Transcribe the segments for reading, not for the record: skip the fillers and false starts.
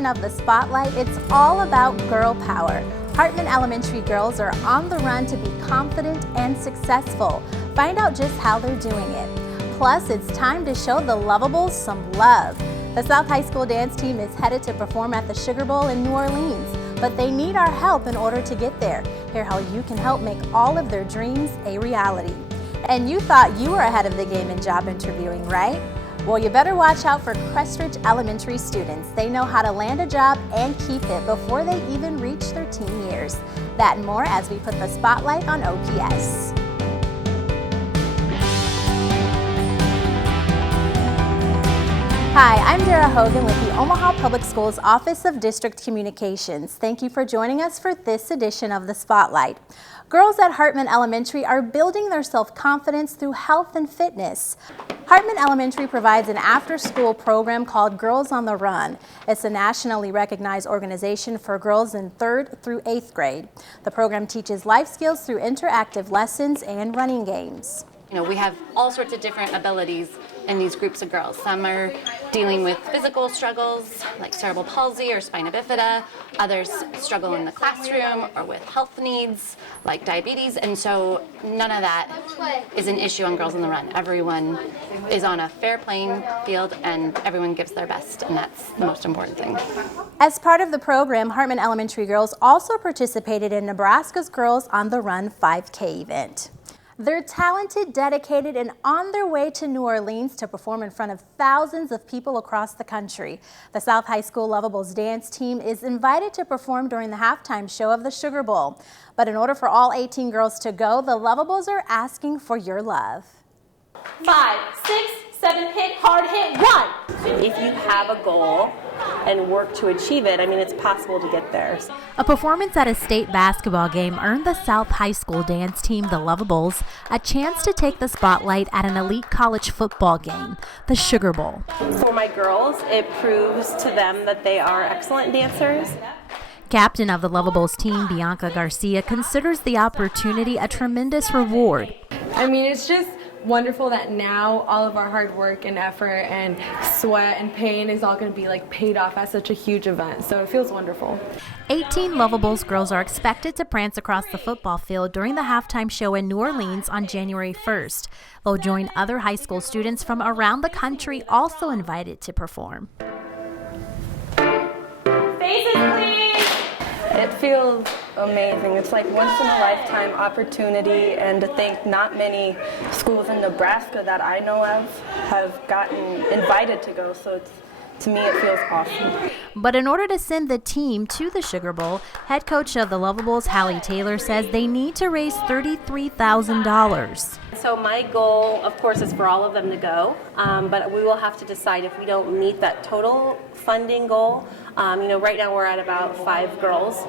edition of The Spotlight, it's all about girl power. Hartman Elementary girls are on the run to be confident and successful. Find out just how they're doing it. Plus, it's time to show the Lovables some love. The South High School dance team is headed to perform at the Sugar Bowl in New Orleans, but they need our help in order to get there. Hear how you can help make all of their dreams a reality. And you thought you were ahead of the game in job interviewing, right? Well, you better watch out for Crestridge Elementary students. They know how to land a job and keep it before they even reach their teen years. That and more as we put the spotlight on OPS. Hi, I'm Dara Hogan with the Omaha Public Schools Office of District Communications. Thank you for joining us for this edition of The Spotlight. Girls at Hartman Elementary are building their self-confidence through health and fitness. Hartman Elementary provides an after-school program called Girls on the Run. It's a nationally recognized organization for girls in 3rd through 8th grade. The program teaches life skills through interactive lessons and running games. We have all sorts of different abilities in these groups of girls. Some are dealing with physical struggles like cerebral palsy or spina bifida. Others struggle in the classroom or with health needs like diabetes. And so none of that is an issue on Girls on the Run. Everyone is on a fair playing field and everyone gives their best, and that's the most important thing. As part of the program, Hartman Elementary girls also participated in Nebraska's Girls on the Run 5K event. They're talented, dedicated, and on their way to New Orleans to perform in front of thousands of people across the country. The South High School Lovables dance team is invited to perform during the halftime show of the Sugar Bowl. But in order for all 18 girls to go, the Lovables are asking for your love. 5, 6, 7, hit, hard hit, 1. If you have a goal and work to achieve it, it's possible to get there. A performance at a state basketball game earned the South High School dance team, the Lovables, a chance to take the spotlight at an elite college football game, the Sugar Bowl. For my girls, it proves to them that they are excellent dancers. Captain of the Lovables team, Bianca Garcia, considers the opportunity a tremendous reward. It's just wonderful that now all of our hard work and effort and sweat and pain is all going to be paid off at such a huge event. So it feels wonderful. 18 Lovables girls are expected to prance across the football field during the halftime show in New Orleans on January 1st. They'll join other high school students from around the country also invited to perform. Faces, please! It feels amazing. It's like once in a lifetime opportunity, and to think not many schools in Nebraska that I know of have gotten invited to go, so to me it feels awesome. But in order to send the team to the Sugar Bowl, head coach of the Lovables, Hallie Taylor, says they need to raise $33,000. So my goal, of course, is for all of them to go, but we will have to decide if we don't meet that total funding goal. Right now we're at about 5 girls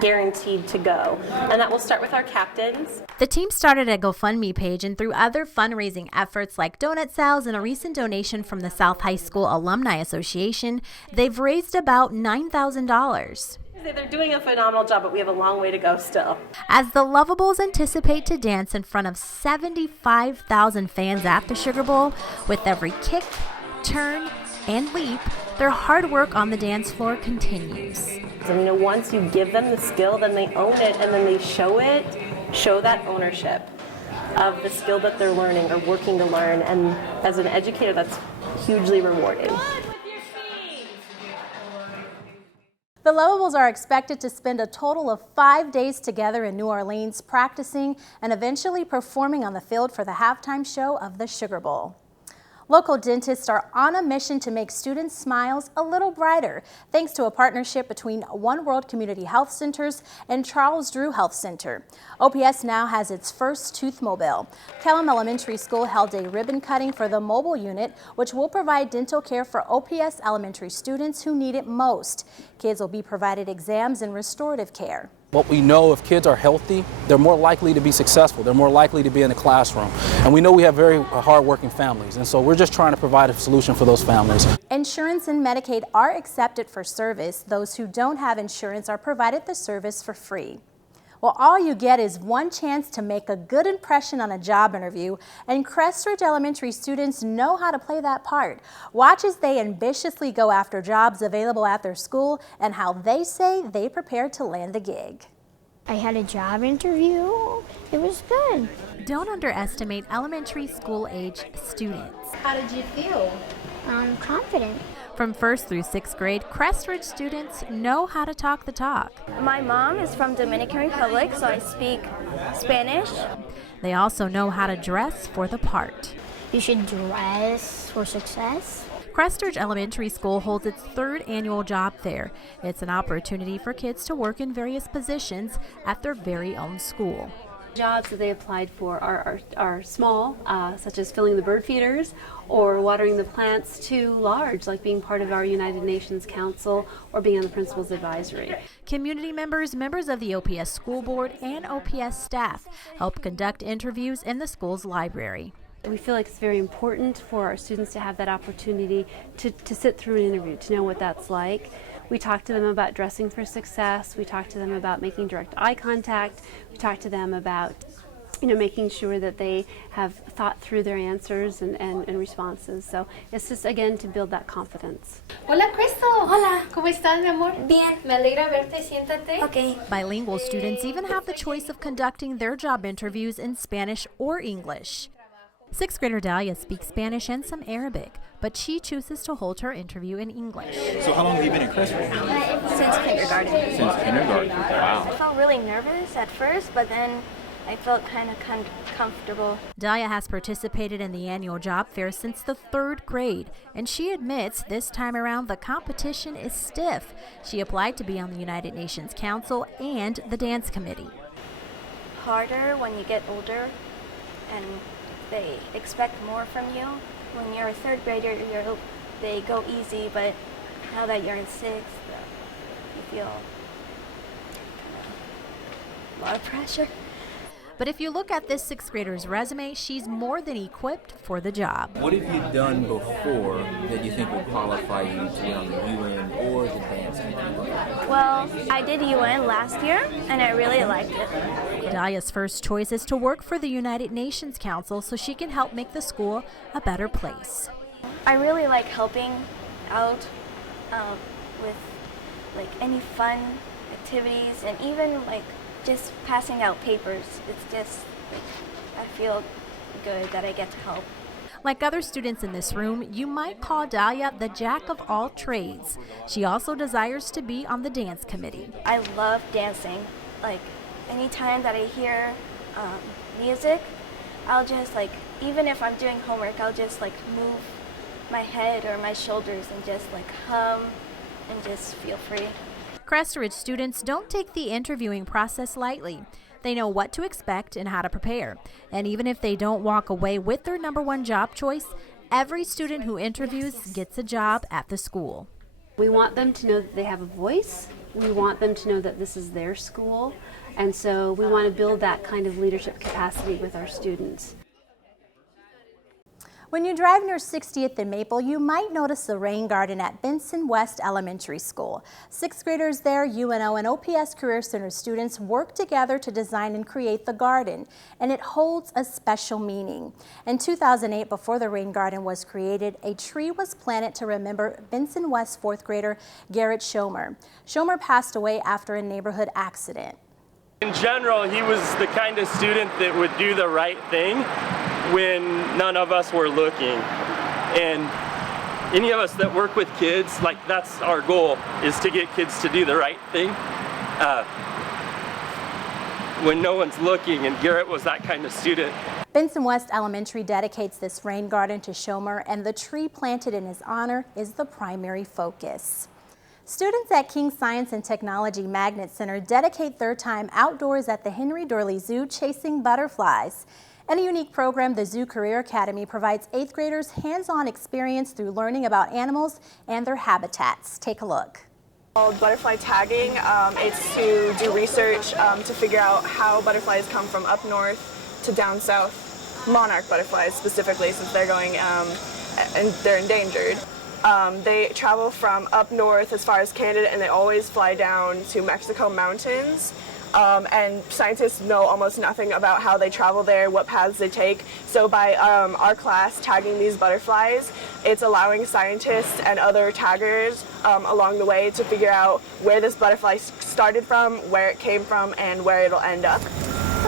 guaranteed to go, and that will start with our captains. The team started a GoFundMe page, and through other fundraising efforts like donut sales and a recent donation from the South High School Alumni Association, they've raised about $9,000. They're doing a phenomenal job, but we have a long way to go still. As the Lovables anticipate to dance in front of 75,000 fans at the Sugar Bowl, with every kick, turn, and leap, their hard work on the dance floor continues. Once you give them the skill, then they own it, and then they show that ownership of the skill that they're learning or working to learn, and as an educator, that's hugely rewarding. The Lovables are expected to spend a total of 5 days together in New Orleans practicing and eventually performing on the field for the halftime show of the Sugar Bowl. Local dentists are on a mission to make students' smiles a little brighter, thanks to a partnership between One World Community Health Centers and Charles Drew Health Center. OPS now has its first tooth mobile. Kellam Elementary School held a ribbon cutting for the mobile unit, which will provide dental care for OPS elementary students who need it most. Kids will be provided exams and restorative care. What we know, if kids are healthy, they're more likely to be successful. They're more likely to be in the classroom. And we know we have very hardworking families, and so we're just trying to provide a solution for those families. Insurance and Medicaid are accepted for service. Those who don't have insurance are provided the service for free. Well, all you get is one chance to make a good impression on a job interview, and Crestridge Elementary students know how to play that part. Watch as they ambitiously go after jobs available at their school and how they say they prepared to land the gig. I had a job interview. It was good. Don't underestimate elementary school age students. How did you feel? Confident. From 1st through 6th grade, Crestridge students know how to talk the talk. My mom is from Dominican Republic, so I speak Spanish. They also know how to dress for the part. You should dress for success. Crestridge Elementary School holds its 3rd annual job fair. It's an opportunity for kids to work in various positions at their very own school. Jobs that they applied for are small, such as filling the bird feeders or watering the plants, to large, like being part of our United Nations Council or being on the Principal's Advisory. Community members, members of the OPS School Board, and OPS staff help conduct interviews in the school's library. We feel like it's very important for our students to have that opportunity to sit through an interview, to know what that's like. We talk to them about dressing for success. We talk to them about making direct eye contact. We talk to them about, making sure that they have thought through their answers and responses. So it's just, again, to build that confidence. Hola, Crystal. Hola. ¿Cómo estás, mi amor? Bien. Me alegra verte. Siéntate. Okay. Bilingual students even have the choice of conducting their job interviews in Spanish or English. 6th grader Dahlia speaks Spanish and some Arabic, but she chooses to hold her interview in English. So how long have you been at Crestridge? Since kindergarten. Since kindergarten. Wow. I felt really nervous at first, but then I felt kind of comfortable. Dahlia has participated in the annual job fair since the 3rd grade, and she admits this time around the competition is stiff. She applied to be on the United Nations Council and the dance committee. Harder when you get older, and they expect more from you. When you're a 3rd grader, they go easy, but now that you're in 6th, you feel a lot of pressure. But if you look at this 6th grader's resume, she's more than equipped for the job. What have you done before that you think will qualify you to be on the UN or the dance committee? Well, I did UN last year, and I really liked it. Dahlia's first choice is to work for the United Nations Council so she can help make the school a better place. I really like helping out with any fun activities, and even just passing out papers. It's just I feel good that I get to help. Like other students in this room, you might call Dahlia the jack of all trades. She also desires to be on the dance committee. I love dancing. Anytime that I hear music, I'll just even if I'm doing homework, I'll just move my head or my shoulders and just hum and just feel free. Crestridge students don't take the interviewing process lightly. They know what to expect and how to prepare. And even if they don't walk away with their #1 job choice, every student who interviews gets a job at the school. We want them to know that they have a voice. We want them to know that this is their school. And so we want to build that kind of leadership capacity with our students. When you drive near 60th and Maple, you might notice the rain garden at Benson West Elementary School. 6th graders there, UNO and OPS Career Center students work together to design and create the garden, and it holds a special meaning. In 2008, before the rain garden was created, a tree was planted to remember Benson West 4th grader Garrett Schomer. Schomer passed away after a neighborhood accident. In general, he was the kind of student that would do the right thing when none of us were looking. And any of us that work with kids, that's our goal, is to get kids to do the right thing when no one's looking, and Garrett was that kind of student. Benson West Elementary dedicates this rain garden to Schomer, and the tree planted in his honor is the primary focus. Students at King Science and Technology Magnet Center dedicate their time outdoors at the Henry Doorly Zoo chasing butterflies. In a unique program, the Zoo Career Academy provides 8th graders hands-on experience through learning about animals and their habitats. Take a look. Called butterfly tagging. It's to do research to figure out how butterflies come from up north to down south. Monarch butterflies specifically, since they're going and they're endangered. They travel from up north as far as Canada, and they always fly down to Mexico mountains and scientists know almost nothing about how they travel there, what paths they take. So by our class tagging these butterflies, it's allowing scientists and other taggers along the way to figure out where this butterfly started from, where it came from, and where it'll end up.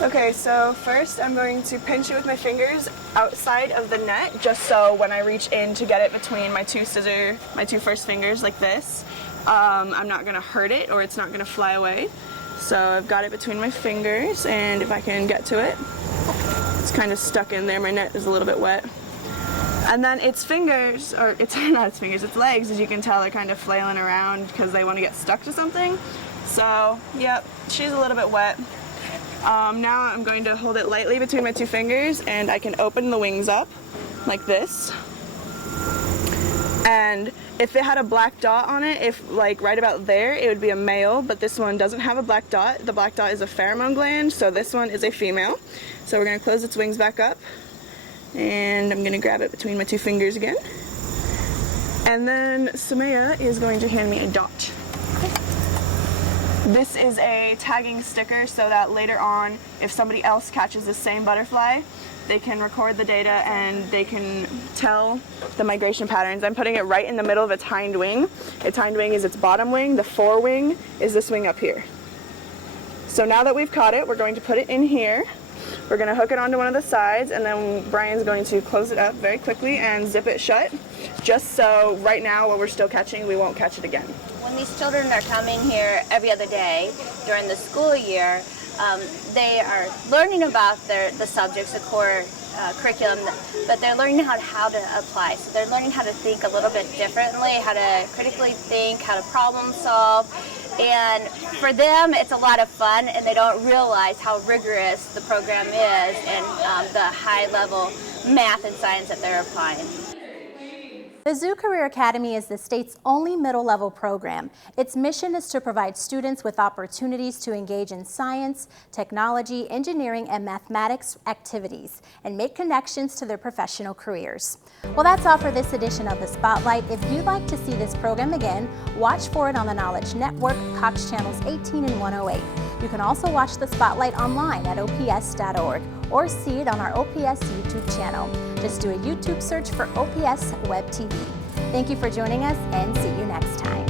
Okay, so first I'm going to pinch it with my fingers outside of the net, just so when I reach in to get it between my two first fingers like this, I'm not going to hurt it or it's not going to fly away. So I've got it between my fingers, and if I can get to it, it's kind of stuck in there. My net is a little bit wet. And then its fingers, or it's not its fingers, its legs, as you can tell, they're kind of flailing around because they want to get stuck to something. So, yep, she's a little bit wet. Now I'm going to hold it lightly between my two fingers, and I can open the wings up like this. And if it had a black dot on it, if like right about there, it would be a male, but this one doesn't have a black dot. The black dot is a pheromone gland, so this one is a female. So we're going to close its wings back up, and I'm going to grab it between my two fingers again. And then Sumaya is going to hand me a dot. This is a tagging sticker so that later on, if somebody else catches the same butterfly, they can record the data and they can tell the migration patterns. I'm putting it right in the middle of its hind wing. Its hind wing is its bottom wing. The forewing is this wing up here. So now that we've caught it, we're going to put it in here. We're going to hook it onto one of the sides, and then Brian's going to close it up very quickly and zip it shut, just so right now while we're still catching, we won't catch it again. When these children are coming here every other day during the school year, they are learning about the subjects, the core curriculum, but they're learning how to apply. So they're learning how to think a little bit differently, how to critically think, how to problem solve. And for them, it's a lot of fun, and they don't realize how rigorous the program is and the high-level math and science that they're applying. The Zoo Career Academy is the state's only middle-level program. Its mission is to provide students with opportunities to engage in science, technology, engineering, and mathematics activities and make connections to their professional careers. Well, that's all for this edition of The Spotlight. If you'd like to see this program again, watch for it on the Knowledge Network, Cox Channels 18 and 108. You can also watch The Spotlight online at ops.org or see it on our OPS YouTube channel. Just do a YouTube search for OPS Web TV. Thank you for joining us, and see you next time.